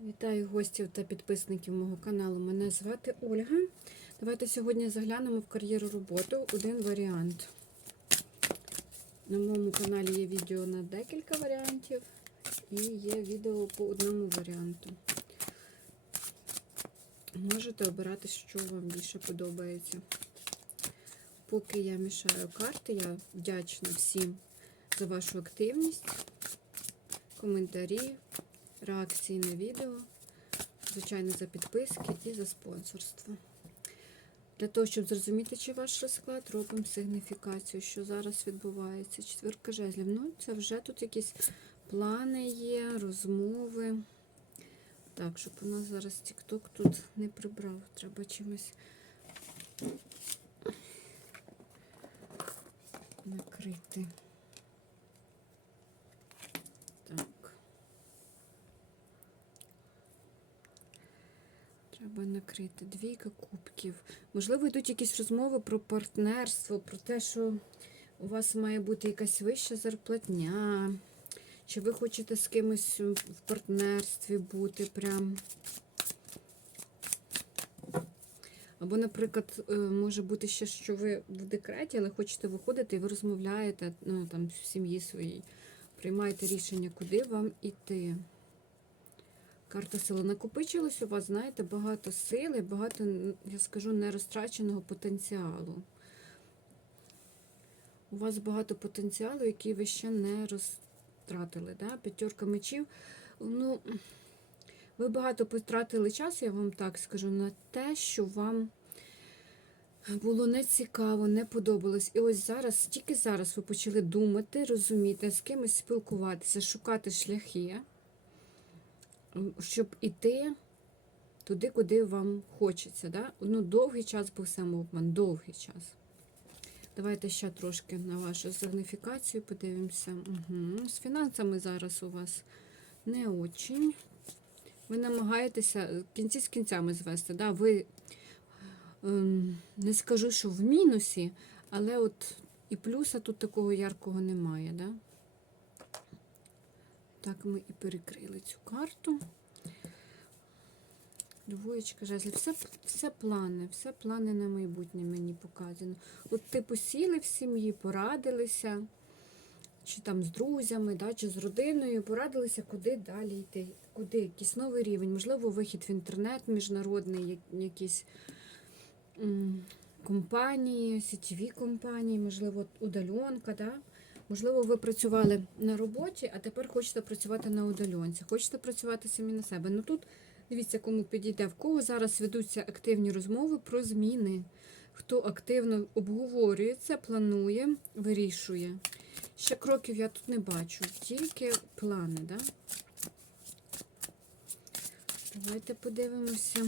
Вітаю гостів та підписників мого каналу. Мене звати Ольга. Давайте сьогодні заглянемо в кар'єру роботу один варіант. На моєму каналі є відео на декілька варіантів і є відео по одному варіанту. Можете обирати, що вам більше подобається. Поки я мішаю карти, я вдячна всім за вашу активність, коментарі, реакції на відео, звичайно, за підписки і за спонсорство. Для того, щоб зрозуміти, чи ваш розклад, робимо сигніфікацію, що зараз відбувається. Четвірка жезлів. Ну, це вже тут якісь плани є, розмови. Так, щоб у нас зараз TikTok тут не прибрав. Треба чимось накрити. Так. Треба накрити двійка кубків. Можливо, йдуть якісь розмови про партнерство, про те, що у вас має бути якась вища зарплатня, чи ви хочете з кимось в партнерстві бути прям. Або, наприклад, е, може бути ще, що ви в декреті, але хочете виходити, і ви розмовляєте ну, там, в сім'ї своїй, приймаєте рішення, куди вам іти. Карта сили накопичилось у вас, знаєте, багато сили, багато, я скажу, нерозтраченого потенціалу. У вас багато потенціалу, який ви ще не розтратили. Да? П'ятерка мечів. Ну, ви багато потратили часу, я вам так скажу, на те, що вам було нецікаво, не подобалось. І ось зараз, тільки зараз ви почали думати, розуміти, з кимось спілкуватися, шукати шляхи щоб іти туди, куди вам хочеться. Да? Ну, довгий час був самообман, довгий час. Давайте ще трошки на вашу сигніфікацію подивимося. Угу. З фінансами зараз у вас не очень. Ви намагаєтеся кінці з кінцями звести. Да? Ви ем, не скажу, що в мінусі, але от і плюса тут такого яркого немає. Да? Так ми і перекрили цю карту. Двоєчка жезлів. Все, все плани, все плани на майбутнє мені показано. От типу сіли в сім'ї, порадилися, чи там з друзями, да, чи з родиною, порадилися, куди далі йти, куди якийсь новий рівень, можливо, вихід в інтернет міжнародний, якісь компанії, сітєві компанії, можливо, удаленка, да? Можливо, ви працювали на роботі, а тепер хочете працювати на удаленці, хочете працювати самі на себе. Ну тут дивіться, кому підійде, в кого зараз ведуться активні розмови про зміни. Хто активно обговорює це, планує, вирішує. Ще кроків я тут не бачу, тільки плани, да? Давайте подивимося.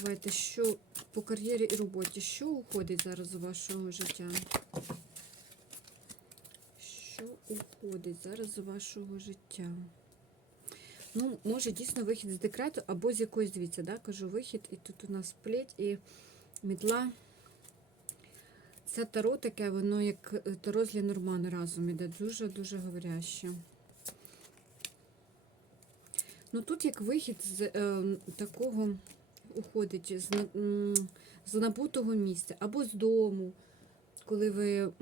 Давайте, що по кар'єрі і роботі, що уходить зараз з вашого життя? Що уходить зараз з вашого життя? Ну, може, дійсно вихід з декрету або з якоїсь, дивіться, да, кажу вихід, і тут у нас плеть і мітла. Це таро таке, воно як е, таро з Ленорман разом іде, дуже-дуже говоряще. Ну, тут як вихід з е, такого уходить з, з набутого місця або з дому, коли ви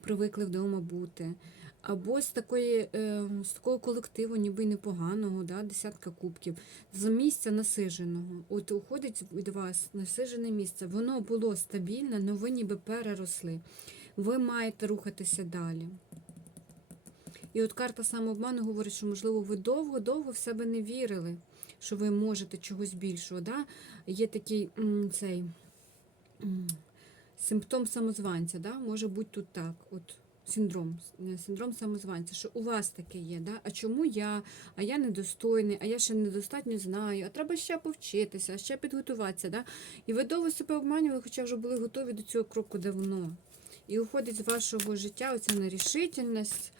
привикли вдома бути, або з такої, е, з такого колективу, ніби непоганого, да, десятка кубків, з місця насиженого. От уходить від вас насижене місце. Воно було стабільне, але ви ніби переросли. Ви маєте рухатися далі. І от карта самообману говорить, що, можливо, ви довго-довго в себе не вірили що ви можете чогось більшого. Да? Є такий цей симптом самозванця, да? може бути тут так. от Синдром синдром самозванця, що у вас таке є. Да? А чому я? А я недостойний, а я ще недостатньо знаю, а треба ще повчитися, ще підготуватися. Да? І ви довго себе обманювали, хоча вже були готові до цього кроку давно. І уходить з вашого життя оця нерішительність, Е,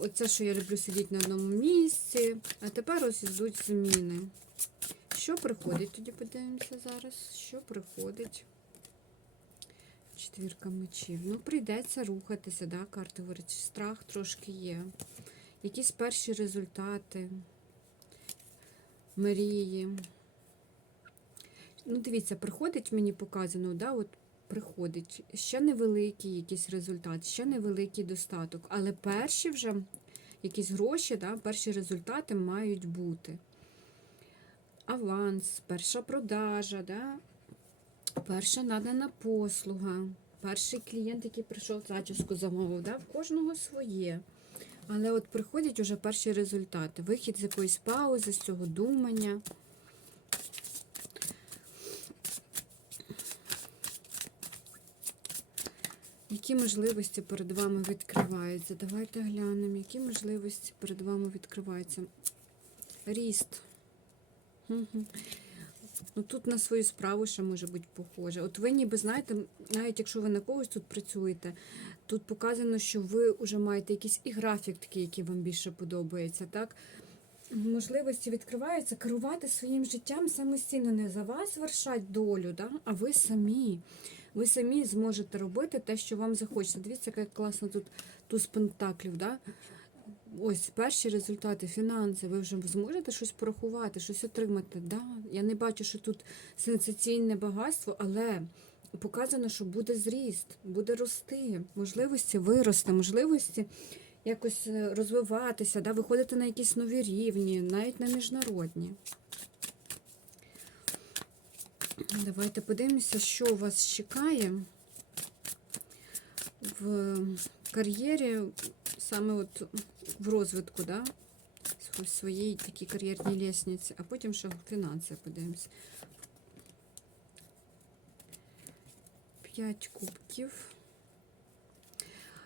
оце, що я люблю сидіти на одному місці. А тепер ось ідуть зміни. Що приходить? Тоді подивимося зараз, що приходить. Четвірка мечів. Ну, прийдеться рухатися, да, карти говорять. Страх трошки є. Якісь перші результати, мрії. Ну, дивіться, приходить, мені показано, да, от приходить ще невеликий якийсь результат, ще невеликий достаток. Але перші вже якісь гроші, да, перші результати мають бути. Аванс, перша продажа, да, перша надана послуга, перший клієнт, який прийшов зачіску замовив, да, в кожного своє. Але от приходять уже перші результати. Вихід з якоїсь паузи, з цього думання. Які можливості перед вами відкриваються? Давайте глянемо, які можливості перед вами відкриваються. Ріст. Ну, тут на свою справу ще може бути похоже. От ви ніби знаєте, навіть якщо ви на когось тут працюєте, тут показано, що ви вже маєте якийсь і графік такий, який вам більше подобається. так? Можливості відкриваються керувати своїм життям самостійно, не за вас вершать долю, да? а ви самі. Ви самі зможете робити те, що вам захочеться. Дивіться, як класно тут туз пентаклів. Да? Ось перші результати, фінанси. Ви вже зможете щось порахувати, щось отримати. Да? Я не бачу, що тут сенсаційне багатство, але показано, що буде зріст, буде рости, можливості вирости, можливості якось е, розвиватися, да? виходити на якісь нові рівні, навіть на міжнародні. Давайте подивимося, що у вас чекає в кар'єрі, саме от в розвитку, да? своїй такій кар'єрній лісниці, а потім ще фінанси подивимося. П'ять кубків.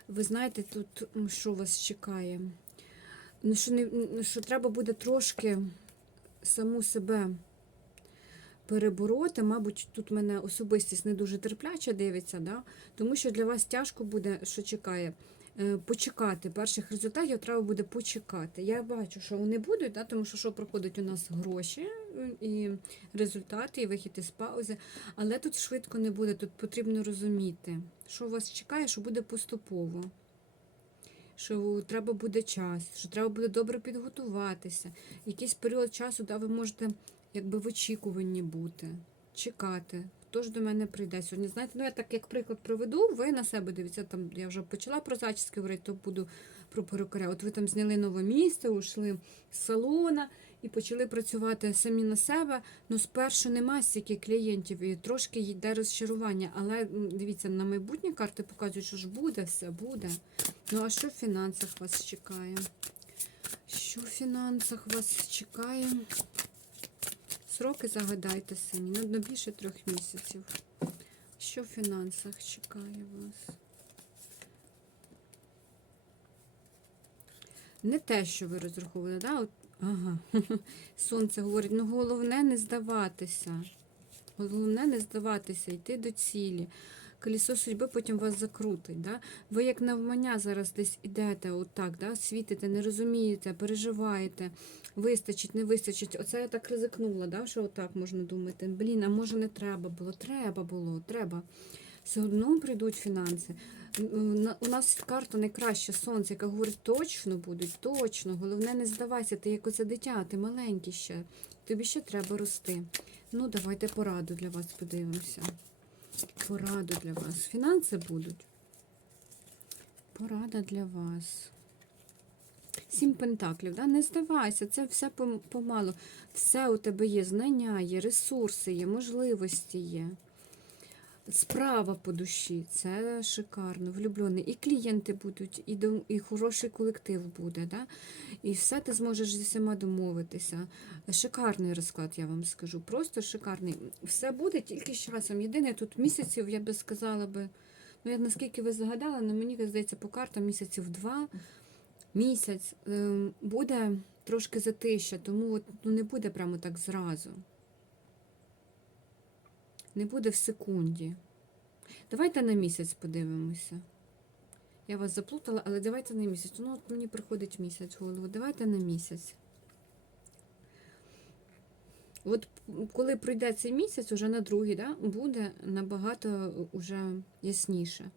Ви знаєте, тут що вас чекає? Ну, що, не, що треба буде трошки саму себе перебороти. Мабуть, тут мене особистість не дуже терпляче дивиться, да? тому що для вас тяжко буде, що чекає. Е, Почекати перших результатів треба буде почекати. Я бачу, що вони будуть, да, тому що що проходить у нас гроші і результати, і вихід із паузи. Але тут швидко не буде. Тут потрібно розуміти, що вас чекає, що буде поступово. Що треба буде час, що треба буде добре підготуватися. Якийсь період часу, да, ви можете якби в очікуванні бути, чекати. Хто ж до мене прийде сьогодні? Знаєте, ну я так як приклад проведу, ви на себе дивіться, там я вже почала про зачіски говорити, то буду про перукаря. От ви там зняли нове місце, ушли з салона і почали працювати самі на себе. Ну, спершу нема стільки клієнтів і трошки йде розчарування. Але дивіться, на майбутнє карти показують, що ж буде, все буде. Ну а що в фінансах вас чекає? Що в фінансах вас чекає? Сроки загадайте самі. Ну, не більше трьох місяців. Що в фінансах чекає вас? Не те, що ви розраховували, да? От, ага. Сонце говорить, ну головне не здаватися. Головне не здаватися, йти до цілі. Колесо судьби потім вас закрутить. Да? Ви як навмання зараз десь ідете, отак, да? світите, не розумієте, переживаєте, вистачить, не вистачить. Оце я так ризикнула, да? що отак можна думати. Блін, а може не треба було? Треба було, треба. Все одно прийдуть фінанси. У нас карта найкраща сонце, яка говорить, точно будуть, точно. Головне, не здавайся, ти як оце дитя, ти маленький ще. Тобі ще треба рости. Ну, давайте пораду для вас подивимося. Пораду для вас. Фінанси будуть. Порада для вас. Сім пентаклів, да? не здавайся, це все помалу. Все у тебе є, знання є, ресурси є, можливості є. Справа по душі, це шикарно, влюблений. І клієнти будуть, і, дом- і хороший колектив буде. Да? І все ти зможеш зі всіма домовитися. Шикарний розклад, я вам скажу. Просто шикарний. Все буде тільки з часом. Єдине, тут місяців, я би сказала би, ну я наскільки ви загадали, але мені здається, по картам місяців два. Місяць ем, буде трошки затища, тому от, ну, не буде прямо так зразу. Не буде в секунді. Давайте на місяць подивимося. Я вас заплутала, але давайте на місяць. Ну, от мені приходить місяць в голову. Давайте на місяць. От коли пройде цей місяць, уже на другий, да, буде набагато уже ясніше.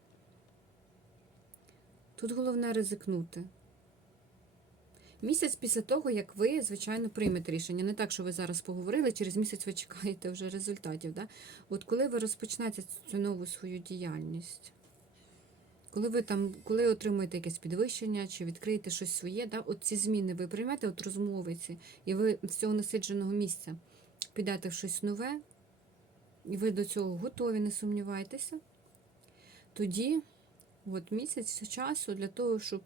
Тут головне ризикнути. Місяць після того, як ви, звичайно, приймете рішення. Не так, що ви зараз поговорили, через місяць ви чекаєте вже результатів. Да? От коли ви розпочнете цю нову свою діяльність, коли ви там, коли отримуєте якесь підвищення чи відкриєте щось своє, да? от ці зміни ви приймете, от розмови ці, і ви з цього насидженого місця підете в щось нове, і ви до цього готові, не сумнівайтеся, тоді от місяць часу для того, щоб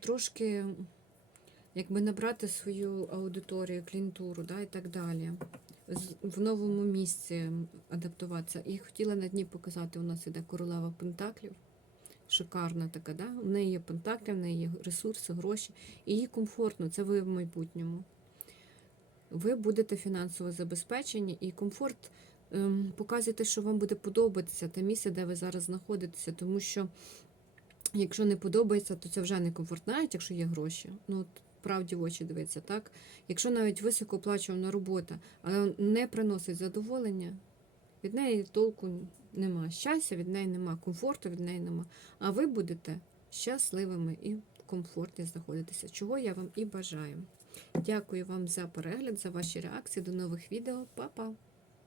трошки якби набрати свою аудиторію, клієнтуру да, і так далі. В новому місці адаптуватися. І хотіла на дні показати, у нас іде королева Пентаклів. Шикарна така, да? У неї є пентаклі, в неї є ресурси, гроші. І їй комфортно, це ви в майбутньому. Ви будете фінансово забезпечені і комфорт ем, показуєте, що вам буде подобатися те місце, де ви зараз знаходитеся, тому що якщо не подобається, то це вже не комфорт, навіть якщо є гроші. Ну, от правді в очі дивиться, так? Якщо навіть високооплачувана робота, але не приносить задоволення, від неї толку нема. Щастя від неї нема, комфорту від неї нема. А ви будете щасливими і в комфорті знаходитися, чого я вам і бажаю. Дякую вам за перегляд, за ваші реакції. До нових відео. Па-па!